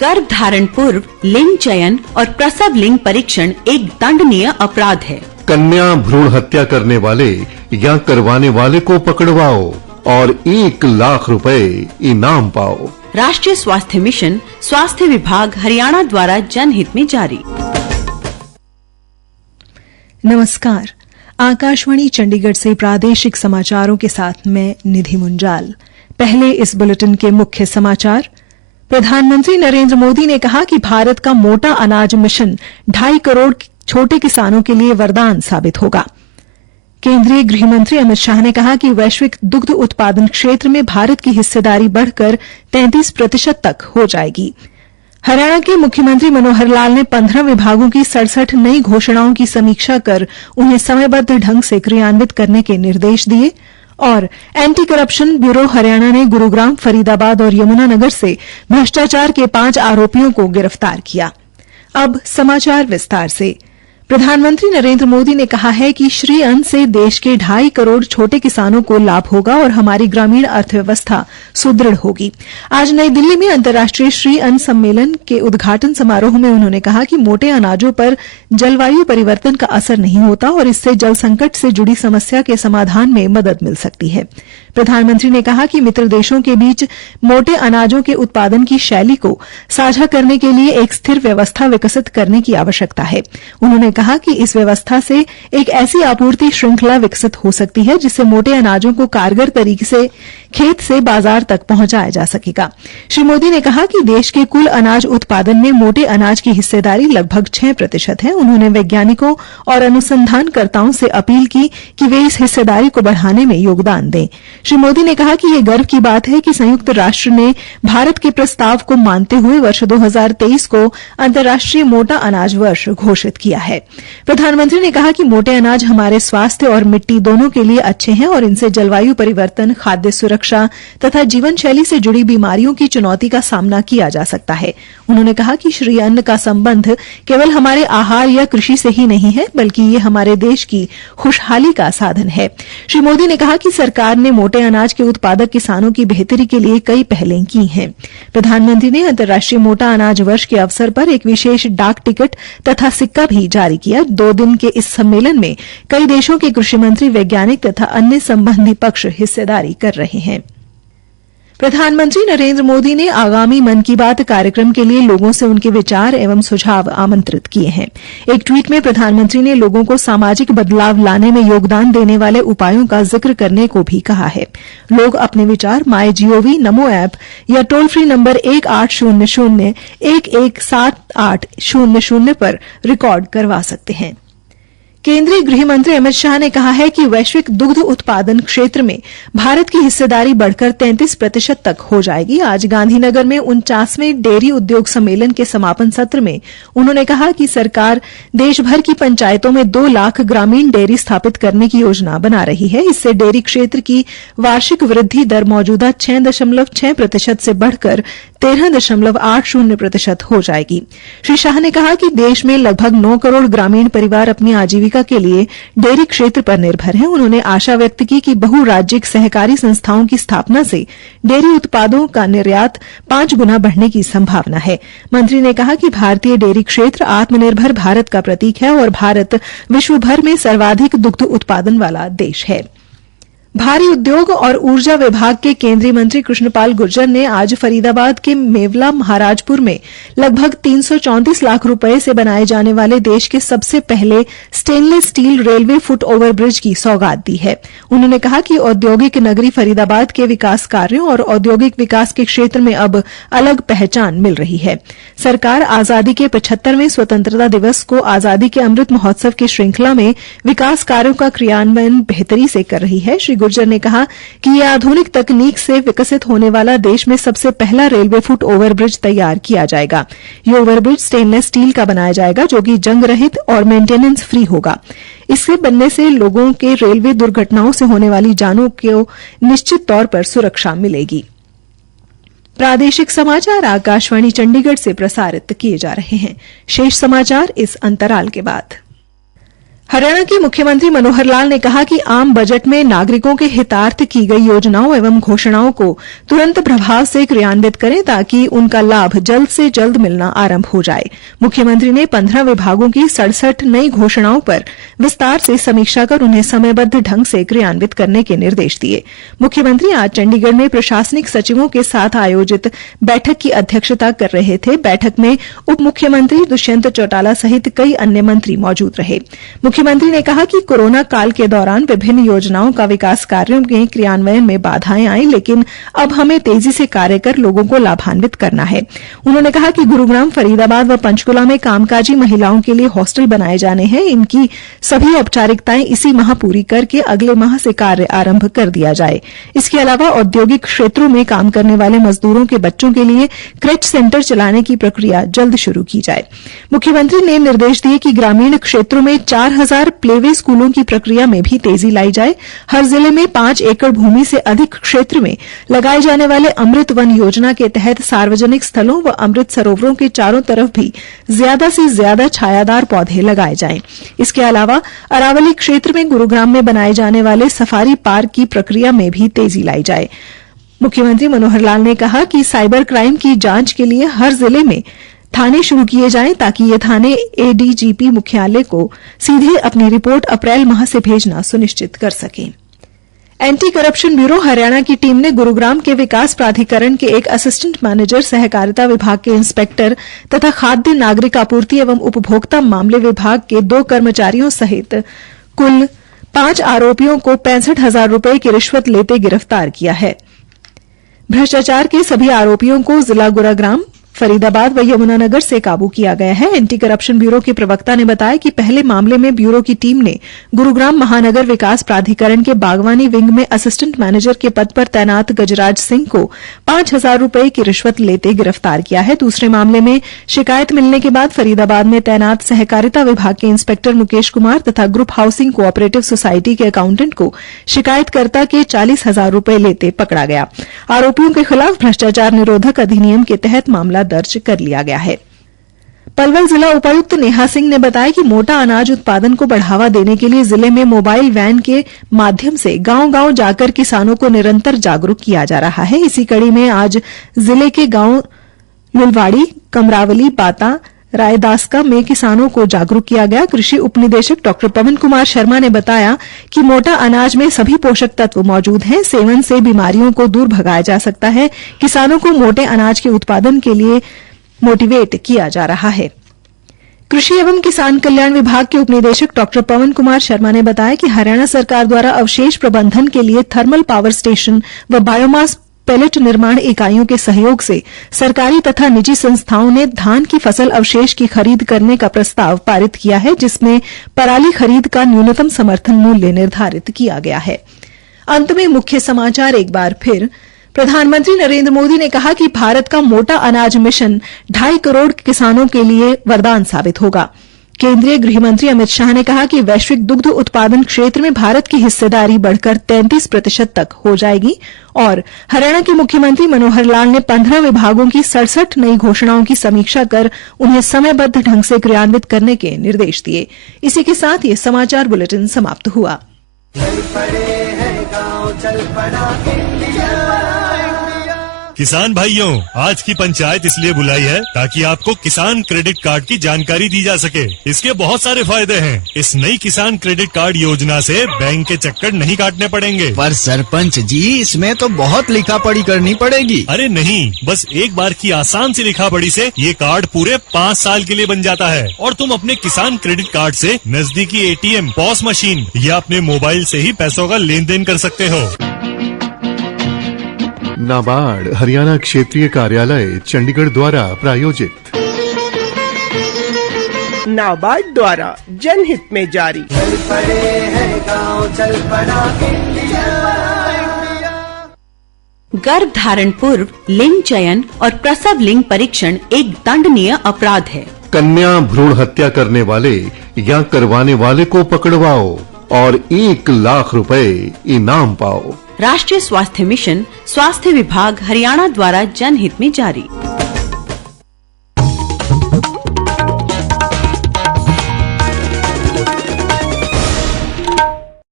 गर्भ धारण पूर्व लिंग चयन और प्रसव लिंग परीक्षण एक दंडनीय अपराध है। कन्या भ्रूण हत्या करने वाले या करवाने वाले को पकड़वाओ और 1 लाख रुपए इनाम पाओ। राष्ट्रीय स्वास्थ्य मिशन, स्वास्थ्य विभाग, हरियाणा द्वारा जनहित में जारी। नमस्कार, आकाशवाणी चंडीगढ़ से प्रादेशिक समाचारों के साथ मैं निधि मुंजाल। पहले इस बुलेटिन के मुख्य समाचार। प्रधानमंत्री नरेंद्र मोदी ने कहा कि भारत का मोटा अनाज मिशन 2.5 करोड़ छोटे किसानों के लिए वरदान साबित होगा। केंद्रीय गृह मंत्री अमित शाह ने कहा कि वैश्विक दुग्ध उत्पादन क्षेत्र में भारत की हिस्सेदारी बढ़कर 33% तक हो जाएगी। हरियाणा के मुख्यमंत्री मनोहर लाल ने 15 विभागों की 67 नई घोषणाओं की समीक्षा कर उन्हें समयबद्ध ढंग से क्रियान्वित करने के निर्देश दिए। और एंटी करप्शन ब्यूरो हरियाणा ने गुरुग्राम, फरीदाबाद और यमुनानगर से भ्रष्टाचार के 5 आरोपियों को गिरफ्तार किया। अब समाचार विस्तार से। प्रधानमंत्री नरेंद्र मोदी ने कहा है कि श्री अन्न से देश के 2.5 करोड़ छोटे किसानों को लाभ होगा और हमारी ग्रामीण अर्थव्यवस्था सुदृढ़ होगी। आज नई दिल्ली में अंतर्राष्ट्रीय श्री अन्न सम्मेलन के उद्घाटन समारोह में उन्होंने कहा कि मोटे अनाजों पर जलवायु परिवर्तन का असर नहीं होता और इससे जल संकट से जुड़ी समस्या के समाधान में मदद मिल सकती है। प्रधानमंत्री ने कहा कि मित्र देशों के बीच मोटे अनाजों के उत्पादन की शैली को साझा करने के लिए एक स्थिर व्यवस्था विकसित करने की आवश्यकता है। उन्होंने कहा कि इस व्यवस्था से एक ऐसी आपूर्ति श्रृंखला विकसित हो सकती है जिससे मोटे अनाजों को कारगर तरीके से खेत से बाजार तक पहुंचाया जा सकेगा। श्री मोदी ने कहा कि देश के कुल अनाज उत्पादन में मोटे अनाज की हिस्सेदारी लगभग 6% है। उन्होंने वैज्ञानिकों और अनुसंधानकर्ताओं से अपील की कि वे इस हिस्सेदारी को बढ़ाने में योगदान दें। श्री मोदी ने कहा कि ये गर्व की बात है कि संयुक्त राष्ट्र ने भारत के प्रस्ताव को मानते हुए वर्ष 2023 को अंतर्राष्ट्रीय मोटा अनाज वर्ष घोषित किया है। प्रधानमंत्री ने कहा कि मोटे अनाज हमारे स्वास्थ्य और मिट्टी दोनों के लिए अच्छे हैं और इनसे जलवायु परिवर्तन, खाद्य सुरक्षा तथा जीवन शैली से जुड़ी बीमारियों की चुनौती का सामना किया जा सकता है। उन्होंने कहा कि श्री अन्न का संबंध केवल हमारे आहार या कृषि से ही नहीं है, बल्कि ये हमारे देश की खुशहाली का साधन है। श्री मोदी ने कहा कि सरकार ने मोटे अनाज के उत्पादक किसानों की बेहतरी के लिए कई पहलें की हैं। प्रधानमंत्री ने अंतर्राष्ट्रीय मोटा अनाज वर्ष के अवसर पर एक विशेष डाक टिकट तथा सिक्का भी जारी किया। 2 दिन के इस सम्मेलन में कई देशों के कृषि मंत्री, वैज्ञानिक तथा अन्य संबंधी पक्ष हिस्सेदारी कर रहे हैं। प्रधानमंत्री नरेंद्र मोदी ने आगामी मन की बात कार्यक्रम के लिए लोगों से उनके विचार एवं सुझाव आमंत्रित किए हैं। एक ट्वीट में प्रधानमंत्री ने लोगों को सामाजिक बदलाव लाने में योगदान देने वाले उपायों का जिक्र करने को भी कहा है। लोग अपने विचार MyGov, नमो ऐप या टोल फ्री नंबर 1800-117800 पर रिकॉर्ड करवा सकते हैं। केंद्रीय गृह मंत्री अमित शाह ने कहा है कि वैश्विक दुग्ध उत्पादन क्षेत्र में भारत की हिस्सेदारी बढ़कर 33% तक हो जाएगी। आज गांधीनगर में 49वें डेयरी उद्योग सम्मेलन के समापन सत्र में उन्होंने कहा कि सरकार देश भर की पंचायतों में 2 लाख ग्रामीण डेयरी स्थापित करने की योजना बना रही है। इससे डेयरी क्षेत्र की वार्षिक वृद्धि दर मौजूदा 6.6% से बढ़कर 13.80% हो जाएगी। श्री शाह ने कहा कि देश में लगभग 9 करोड़ ग्रामीण परिवार अपनी आजीविका के लिए डेयरी क्षेत्र पर निर्भर हैं। उन्होंने आशा व्यक्त की कि बहुराज्यिक सहकारी संस्थाओं की स्थापना से डेयरी उत्पादों का निर्यात 5 गुना बढ़ने की संभावना है। मंत्री ने कहा कि भारतीय डेयरी क्षेत्र आत्मनिर्भर भारत का प्रतीक है और भारत विश्व भर में सर्वाधिक दुग्ध उत्पादन वाला देश है। भारी उद्योग और ऊर्जा विभाग के केंद्रीय मंत्री कृष्णपाल गुर्जर ने आज फरीदाबाद के मेवला महाराजपुर में लगभग 334 लाख रुपए से बनाए जाने वाले देश के सबसे पहले stainless steel railway foot over bridge की सौगात दी है। उन्होंने कहा कि औद्योगिक नगरी फरीदाबाद के विकास कार्यों और औद्योगिक विकास के क्षेत्र में अब अलग पहचान मिल रही है। सरकार आजादी के 75वें स्वतंत्रता दिवस को आजादी के अमृत महोत्सव की श्रृंखला में विकास कार्यों का क्रियान्वयन बेहतरी से कर रही है। श्री गुर्जर ने कहा कि यह आधुनिक तकनीक से विकसित होने वाला देश में सबसे पहला रेलवे फुट ओवर ब्रिज तैयार किया जाएगा। ये ओवर ब्रिज स्टेनलेस स्टील का बनाया जाएगा जो कि जंग रहित और मेंटेनेंस फ्री होगा। इससे बनने से लोगों के रेलवे दुर्घटनाओं से होने वाली जानों को निश्चित तौर पर सुरक्षा मिलेगी। प्रादेशिक समाचार आकाशवाणी चंडीगढ़ से प्रसारित किए जा रहे हैं। शेष समाचार इस अंतराल के बाद। हरियाणा के मुख्यमंत्री मनोहर लाल ने कहा कि आम बजट में नागरिकों के हितार्थ की गई योजनाओं एवं घोषणाओं को तुरंत प्रभाव से क्रियान्वित करें ताकि उनका लाभ जल्द से जल्द मिलना आरंभ हो जाए। मुख्यमंत्री ने 15 विभागों की 67 नई घोषणाओं पर विस्तार से समीक्षा कर उन्हें समयबद्ध ढंग से क्रियान्वित करने के निर्देश दिए। मुख्यमंत्री आज चंडीगढ़ में प्रशासनिक सचिवों के साथ आयोजित बैठक की अध्यक्षता कर रहे थे। बैठक में उप मुख्यमंत्री दुष्यंत चौटाला सहित कई अन्य मंत्री मौजूद रहे। मुख्यमंत्री ने कहा कि कोरोना काल के दौरान विभिन्न योजनाओं का विकास कार्यों के क्रियान्वयन में बाधाएं आई, लेकिन अब हमें तेजी से कार्य कर लोगों को लाभान्वित करना है। उन्होंने कहा कि गुरुग्राम, फरीदाबाद व पंचकुला में कामकाजी महिलाओं के लिए हॉस्टल बनाए जाने हैं। इनकी सभी औपचारिकताएं इसी माह पूरी करके अगले माह से कार्य आरंभ कर दिया जाए। इसके अलावा औद्योगिक क्षेत्रों में काम करने वाले मजदूरों के बच्चों के लिए क्रेच सेंटर चलाने की प्रक्रिया जल्द शुरू की जाए। मुख्यमंत्री ने निर्देश दिए कि ग्रामीण क्षेत्रों में 4000 प्लेवे स्कूलों की प्रक्रिया में भी तेजी लाई जाए। हर जिले में 5 एकड़ भूमि से अधिक क्षेत्र में लगाए जाने वाले अमृत वन योजना के तहत सार्वजनिक स्थलों व अमृत सरोवरों के चारों तरफ भी ज्यादा से ज्यादा छायादार पौधे लगाए जाएं। इसके अलावा अरावली क्षेत्र में गुरुग्राम में बनाए जाने वाले सफारी पार्क की प्रक्रिया में भी तेजी लाई जाए। मुख्यमंत्री मनोहर लाल ने कहा कि साइबर क्राइम की जांच के लिए हर जिले में थाने शुरू किए जाएं ताकि ये थाने एडीजीपी मुख्यालय को सीधे अपनी रिपोर्ट अप्रैल माह से भेजना सुनिश्चित कर सकें। एंटी करप्शन ब्यूरो हरियाणा की टीम ने गुरुग्राम के विकास प्राधिकरण के एक असिस्टेंट मैनेजर, सहकारिता विभाग के इंस्पेक्टर तथा खाद्य नागरिक आपूर्ति एवं उपभोक्ता मामले विभाग के 2 कर्मचारियों सहित कुल 5 आरोपियों को 65,000 रुपए की रिश्वत लेते गिरफ्तार किया है। भ्रष्टाचार के सभी आरोपियों को जिला गुरुग्राम, फरीदाबाद व यमुनानगर से काबू किया गया है। एंटी करप्शन ब्यूरो के प्रवक्ता ने बताया कि पहले मामले में ब्यूरो की टीम ने गुरुग्राम महानगर विकास प्राधिकरण के बागवानी विंग में असिस्टेंट मैनेजर के पद पर तैनात गजराज सिंह को 5,000 रुपए की रिश्वत लेते गिरफ्तार किया है। दूसरे मामले में शिकायत मिलने के बाद फरीदाबाद में तैनात सहकारिता विभाग के इंस्पेक्टर मुकेश कुमार तथा ग्रुप हाउसिंग कोऑपरेटिव सोसाइटी के अकाउंटेंट को शिकायतकर्ता के 40,000 रुपए लेते पकड़ा गया। आरोपियों के खिलाफ भ्रष्टाचार निरोधक अधिनियम के तहत मामला दर्ज कर लिया गया है। पलवल जिला उपायुक्त नेहा सिंह ने बताया कि मोटा अनाज उत्पादन को बढ़ावा देने के लिए जिले में मोबाइल वैन के माध्यम से गांव-गांव जाकर किसानों को निरंतर जागरूक किया जा रहा है। इसी कड़ी में आज जिले के गांव लुलवाड़ी, कमरावली, बाता, रायदासका में किसानों को जागरूक किया गया। कृषि उपनिदेशक डॉ पवन कुमार शर्मा ने बताया कि मोटा अनाज में सभी पोषक तत्व मौजूद हैं। सेवन से बीमारियों को दूर भगाया जा सकता है। किसानों को मोटे अनाज के उत्पादन के लिए मोटिवेट किया जा रहा है। कृषि एवं किसान कल्याण विभाग के उपनिदेशक डॉ पवन कुमार शर्मा ने बताया कि हरियाणा सरकार द्वारा अवशेष प्रबंधन के लिए थर्मल पावर स्टेशन व बायोमास पैलेट निर्माण इकाइयों के सहयोग से सरकारी तथा निजी संस्थाओं ने धान की फसल अवशेष की खरीद करने का प्रस्ताव पारित किया है, जिसमें पराली खरीद का न्यूनतम समर्थन मूल्य निर्धारित किया गया है। अंत में मुख्य समाचार एक बार फिर। प्रधानमंत्री नरेंद्र मोदी ने कहा कि भारत का मोटा अनाज मिशन 2.5 करोड़ किसानों के लिए वरदान साबित होगा। केंद्रीय गृह मंत्री अमित शाह ने कहा कि वैश्विक दुग्ध उत्पादन क्षेत्र में भारत की हिस्सेदारी बढ़कर 33% तक हो जाएगी। और हरियाणा के मुख्यमंत्री मनोहर लाल ने 15 विभागों की 67 नई घोषणाओं की समीक्षा कर उन्हें समयबद्ध ढंग से क्रियान्वित करने के निर्देश दिए। इसी के साथ ये समाचार बुलेटिन समाप्त हुआ। किसान भाइयों, आज की पंचायत इसलिए बुलाई है ताकि आपको किसान क्रेडिट कार्ड की जानकारी दी जा सके। इसके बहुत सारे फायदे हैं। इस नई किसान क्रेडिट कार्ड योजना से बैंक के चक्कर नहीं काटने पड़ेंगे। पर सरपंच जी, इसमें तो बहुत लिखा पढ़ी करनी पड़ेगी। अरे नहीं, बस एक बार की आसान सी लिखा पढ़ी से ये कार्ड पूरे 5 साल के लिए बन जाता है और तुम अपने किसान क्रेडिट कार्ड से नजदीकी ATM, पॉस मशीन या अपने मोबाइल से ही पैसों का लेन देन कर सकते हो। नाबार्ड हरियाणा क्षेत्रीय कार्यालय चंडीगढ़ द्वारा प्रायोजित। नाबार्ड द्वारा जनहित में जारी। गर्भ धारण पूर्व लिंग चयन और प्रसव लिंग परीक्षण एक दंडनीय अपराध है। कन्या भ्रूण हत्या करने वाले या करवाने वाले को पकड़वाओ और 1 लाख रुपए इनाम पाओ। राष्ट्रीय स्वास्थ्य मिशन, स्वास्थ्य विभाग हरियाणा द्वारा जनहित में जारी।